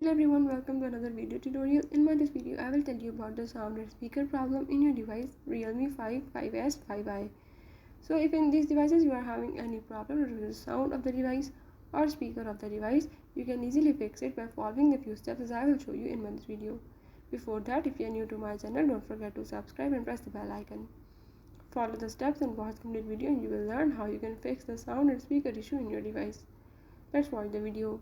Hello everyone, welcome to another video tutorial. In this video, I will tell you about the sound and speaker problem in your device Realme 5, 5S, 5i. So if in these devices you are having any problem with the sound of the device or speaker of the device, you can easily fix it by following the few steps as I will show you in this video. Before that, if you are new to my channel, don't forget to subscribe and press the bell icon. Follow the steps and watch the complete video and you will learn how you can fix the sound and speaker issue in your device. Let's watch the video.